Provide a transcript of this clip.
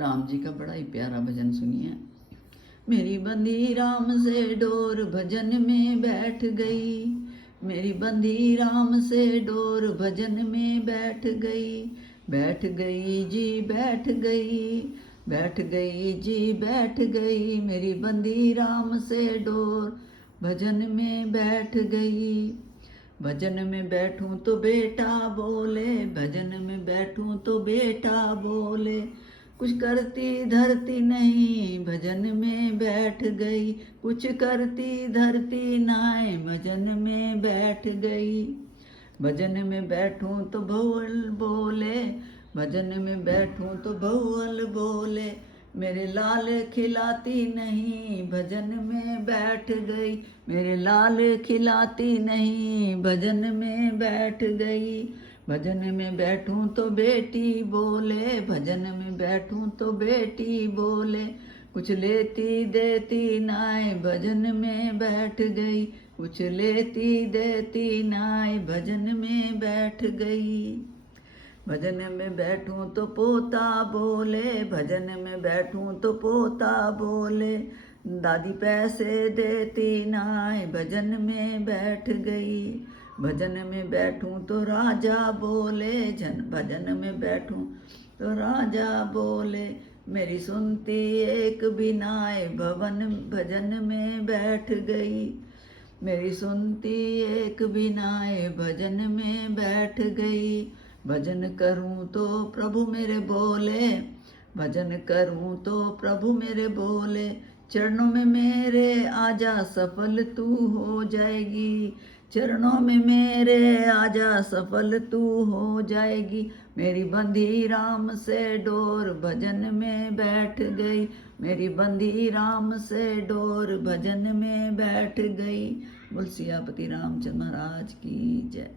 राम जी का बड़ा ही प्यारा भजन सुनिए। मेरी बंधी राम से डोर भजन में बैठ गई, मेरी बंधी राम से डोर भजन में बैठ गई, बैठ गई जी बैठ गई, बैठ गई जी बैठ गई, मेरी बंधी राम से डोर भजन में बैठ गई। भजन में बैठूं तो बेटा बोले, भजन में बैठूं तो बेटा बोले, कुछ करती धरती नहीं भजन में बैठ गई, कुछ करती धरती नाय भजन में बैठ गई। भजन में बैठूं तो भौल बोले, भजन में बैठूं तो भौल बोले, मेरे लाल खिलाती नहीं भजन में बैठ गई, मेरे लाल खिलाती नहीं भजन में बैठ गई। भजन में बैठूं तो बेटी बोले, भजन में बैठूं तो बेटी बोले, कुछ लेती देती नाय भजन में बैठ गई, कुछ लेती देती नाय भजन में बैठ गई। भजन में बैठूं तो पोता बोले, भजन में बैठूं तो पोता बोले, दादी पैसे देती नाय भजन में बैठ गई। भजन में बैठूं तो राजा बोले, भजन में बैठूं तो राजा बोले, मेरी सुनती एक बिनाय भवन भजन में बैठ गई, मेरी सुनती एक बिनाय भजन में बैठ गई। भजन करूं तो प्रभु मेरे बोले, भजन करूं तो प्रभु मेरे बोले, चरणों में मेरे आजा सफल तू हो जाएगी, चरणों में मेरे आजा सफल तू हो जाएगी। मेरी बंधी राम से डोर भजन में बैठ गई, मेरी बंधी राम से डोर भजन में बैठ गई। बोल सियापति रामचंद्र महाराज की जय।